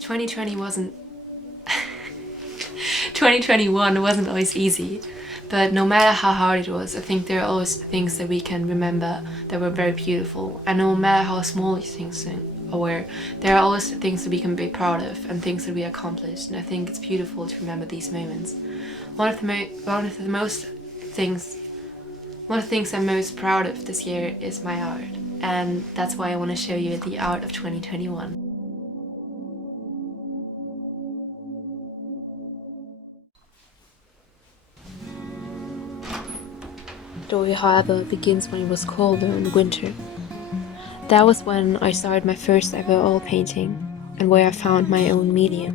2020 wasn't 2021 wasn't always easy, but no matter how hard it was, I think there are always things that we can remember that were very beautiful, and no matter how small these things were, there are always things that we can be proud of and things that we accomplished, and I think it's beautiful to remember these moments. One of the things I'm most proud of this year is my art, and that's why I want to show you the art of 2021. Story, however, begins when it was colder in winter. That was when I started my first ever oil painting, and where I found my own medium.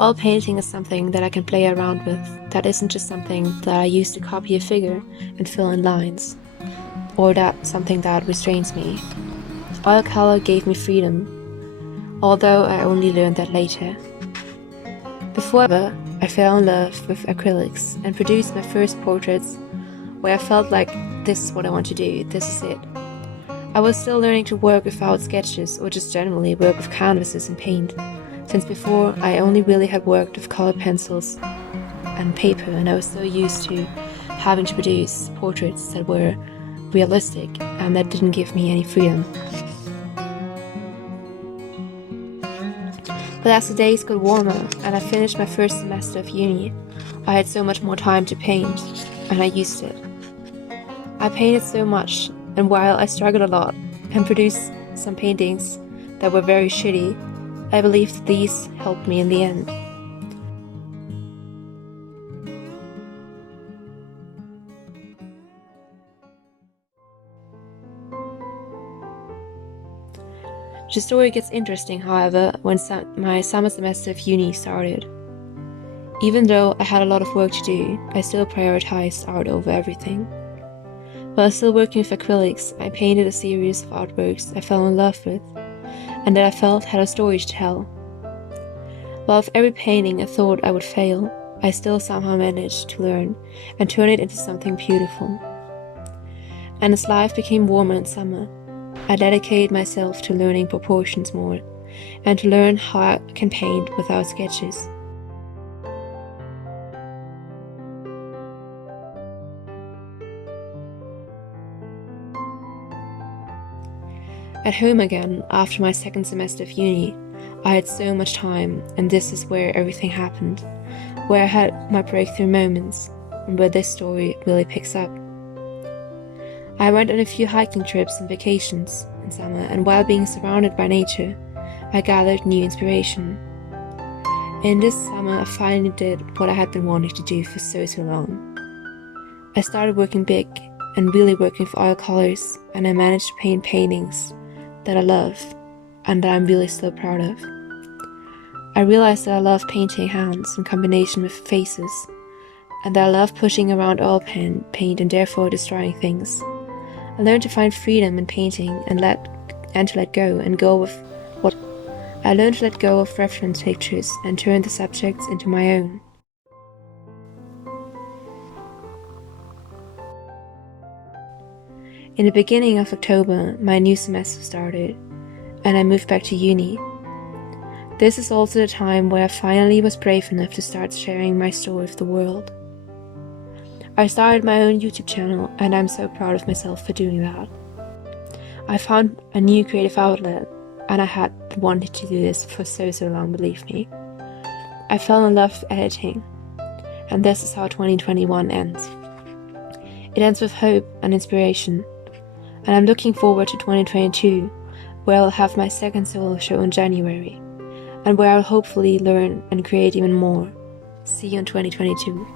Oil painting is something that I can play around with, that isn't just something that I use to copy a figure and fill in lines, or that something that restrains me. Oil color gave me freedom, although I only learned that later. Before ever, I fell in love with acrylics and produced my first portraits where I felt like this is what I want to do, this is it. I was still learning to work without sketches or just generally work with canvases and paint, since before I only really had worked with colored pencils and paper, and I was so used to having to produce portraits that were realistic and that didn't give me any freedom. But as the days got warmer and I finished my first semester of uni, I had so much more time to paint, and I used it. I painted so much, and while I struggled a lot and produced some paintings that were very shitty, I believe that these helped me in the end. The story gets interesting, however, when my summer semester of uni started. Even though I had a lot of work to do, I still prioritized art over everything. While still working with acrylics, I painted a series of artworks I fell in love with, and that I felt had a story to tell. While with every painting I thought I would fail, I still somehow managed to learn and turn it into something beautiful. And as life became warmer in summer, I dedicated myself to learning proportions more, and to learn how I can paint without sketches. At home again, after my second semester of uni, I had so much time, and this is where everything happened, where I had my breakthrough moments, and where this story really picks up. I went on a few hiking trips and vacations in summer, and while being surrounded by nature, I gathered new inspiration. In this summer, I finally did what I had been wanting to do for so long. I started working big and really working with oil colors, and I managed to paint paintings that I love and that I'm really so proud of. I realized that I love painting hands in combination with faces, and that I love pushing around oil paint and therefore destroying things. I learned to find freedom in painting and to let go with what I learned to let go of reference pictures and turn the subjects into my own. In the beginning of October, my new semester started, and I moved back to uni. This is also the time where I finally was brave enough to start sharing my story with the world. I started my own YouTube channel, and I'm so proud of myself for doing that. I found a new creative outlet, and I had wanted to do this for so long, believe me. I fell in love with editing, and this is how 2021 ends. It ends with hope and inspiration. And I'm looking forward to 2022, where I'll have my second solo show in January, and where I'll hopefully learn and create even more. See you in 2022.